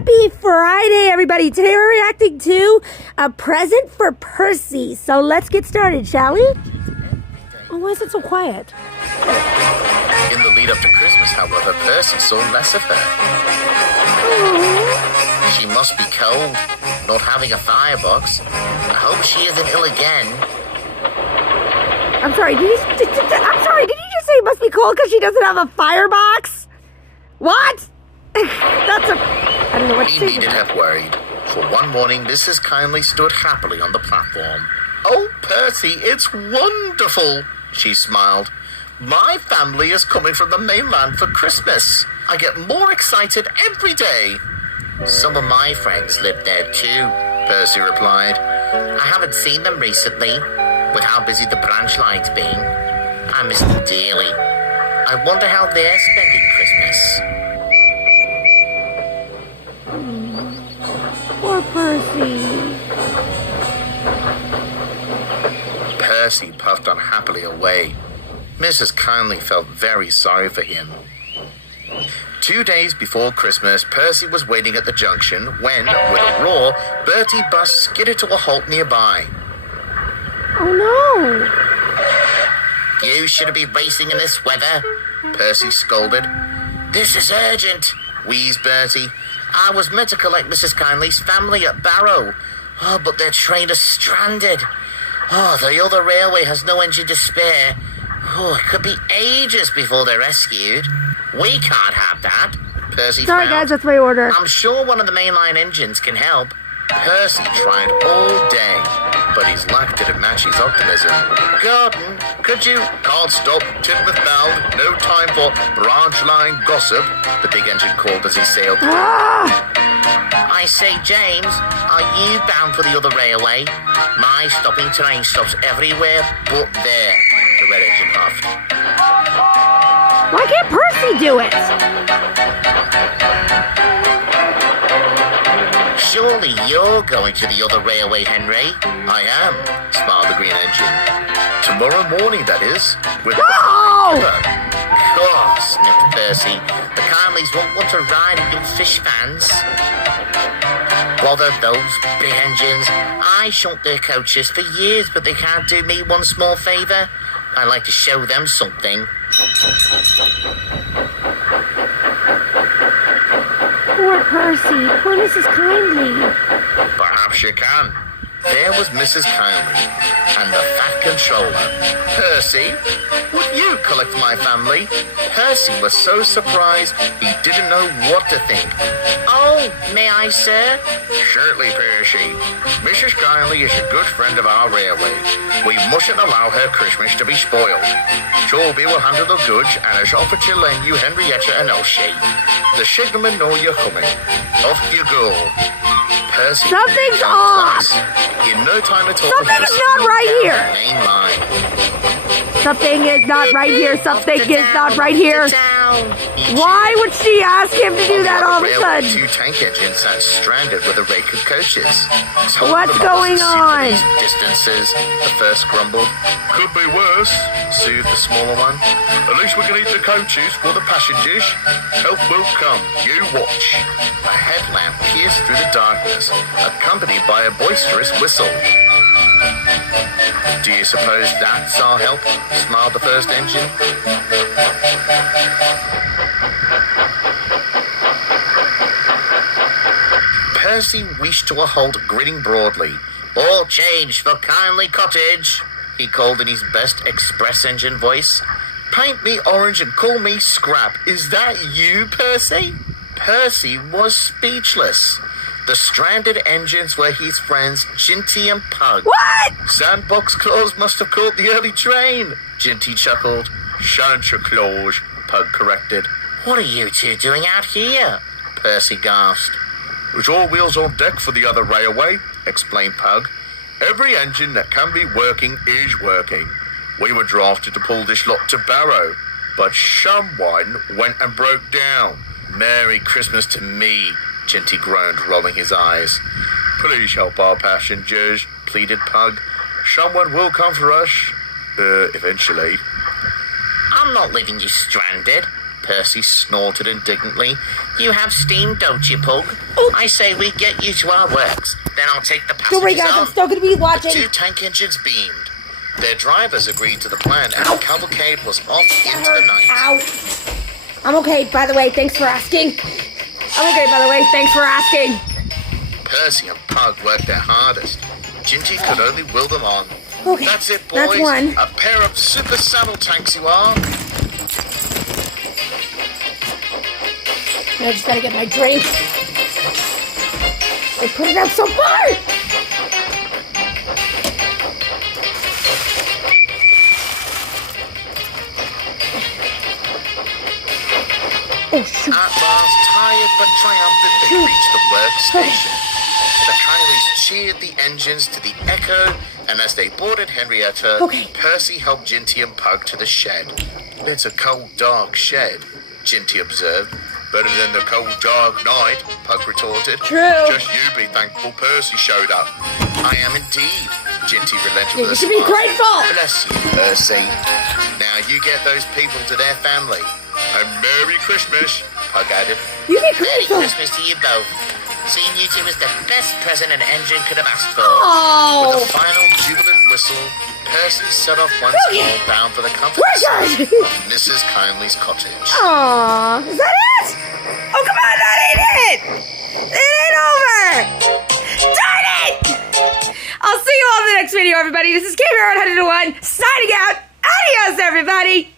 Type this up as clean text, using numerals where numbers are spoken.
Happy Friday, everybody. Today we're reacting to a present for Percy. So let's get started, shall we? Oh, why is it so quiet? In the lead up to Christmas, however, Percy saw less of her. Aww. She must be cold, not having a firebox. I hope she isn't ill again. I'm sorry, did you just say it must be cold because she doesn't have a firebox? What? I don't know what to He say. needn't have worried, for one morning Mrs. Kindly stood happily on the platform. "Oh, Percy, it's wonderful," she smiled. "My family is coming from the mainland for Christmas. I get more excited every day." "Some of my friends live there too," Percy replied. "I haven't seen them recently, with how busy the branch line's been. I miss them dearly. I wonder how they're spending Christmas." Poor Percy. Percy puffed unhappily away. Mrs. Kindly felt very sorry for him. 2 days before Christmas, Percy was waiting at the junction when, with a roar, Bertie's bus skidded to a halt nearby. Oh no. "You shouldn't be racing in this weather," Percy scolded. "This is urgent," wheezed Bertie. "I was meant to collect Mrs. Kindly's family at Barrow. Oh, but their train is stranded. Oh, the other railway has no engine to spare. Oh, it could be ages before they're rescued. We can't have that," Percy Sorry, frowned. guys, that's my order. "I'm sure one of the mainline engines can help." Percy tried all day, but his luck didn't match his optimism. "Gordon, could you—" "Can't stop, Tidmouth bound, no time for branch line gossip," the big engine called as he sailed. Ah! "I say, James, are you bound for the other railway? My stopping train stops everywhere but there," the red engine huffed. Why can't Percy do it? "Surely you're going to the other railway, Henry." "I am," smiled the green engine. "Tomorrow morning, that is. With No! Oh, sniffed Percy. "The Kindleys won't want to ride with you fish fans." "Bother those big engines. I shunt their coaches for years, but they can't do me one small favour. I'd like to show them something." Poor Percy. Poor Mrs. Kindly. "Perhaps you can." There was Mrs. Kindly and the fat controller. "Percy, would you collect my family?" Percy was so surprised he didn't know what to think. "Oh, may I, sir?" "Certainly, Percy. Mrs. Kindly is a good friend of our railway. We mustn't allow her Christmas to be spoiled. Joby will handle the goods and has offered to lend you Henrietta and Elsie. The signalmen know you're coming. Off you go." Percy, Something's off. in no time at all, Something's not right here. Main line. Something is not right here. Something is not right here. Down. Why would she ask him to do that all of a Railway, sudden? 2 tank engines sat stranded with a rake of coaches. What's going on? Distances, the first grumbled. "Could be worse," soothed the smaller one. "At least we can eat the coaches for the passengers. Help will come. You watch." A headlamp pierced through the darkness, accompanied by a boisterous whistle. "Do you suppose that's our help?" smiled the first engine. Percy wished to a halt, grinning broadly. "All change for Kindly Cottage," he called in his best express engine voice. "Paint me orange and call me Scrap. Is that you, Percy?" Percy was speechless. The stranded engines were his friends Ginty and Pug. What? "Sandbox Claus must have caught the early train," Ginty chuckled. "Santa Claus," Pug corrected. "What are you two doing out here?" Percy gasped. "It's all wheels on deck for the other railway," explained Pug. "Every engine that can be working is working. We were drafted to pull this lot to Barrow, but someone went and broke down." "Merry Christmas to me," Ginty groaned, rolling his eyes. "Please help our passengers," pleaded Pug. "Someone will come for us, eventually." "I'm not leaving you stranded," Percy snorted indignantly. You have steam, don't you, Pug? Oh. I say we get you to our works. Then I'll take the Don't worry, passengers guys. I'm on. still going to be The watching. 2 tank engines beamed. Their drivers agreed to the plan, and the cavalcade was off That into the hurt. night. Ow. I'm okay, by the way. Thanks for asking. I'm okay, by the way. Thanks for asking. Percy and Pug worked their hardest. Ginty could only will them on. Okay. That's it, boys. That's one. A pair of super saddle tanks you are. I just gotta get my drink. They put it out so far! Oh, shoot. At last, tired but triumphant, they reached the workstation. The Kylies cheered the engines to the echo, and as they boarded Henrietta, Okay. Percy helped Ginty and Pug to the shed. It's a cold, dark shed, Ginty observed. Better than the cold, dark night, Pug retorted. True. Just you be thankful Percy showed up. I am indeed, Ginty relented Yeah, with a you should be smile. grateful. Bless you, Percy. Now you get those people to their family. And Merry Christmas, Pug added. You be Merry grateful. Christmas to you both. Seeing you two is the best present an engine could have asked for. Oh. With a final jubilant whistle, Percy set off once Okay. more bound for the comfort We're good. of Mrs. Kindly's cottage. Aw, is that it? Oh, come on, that ain't it! It ain't over! Darn it! I'll see you all in the next video, everybody. This is K-Bear 101 signing out. Adios, everybody!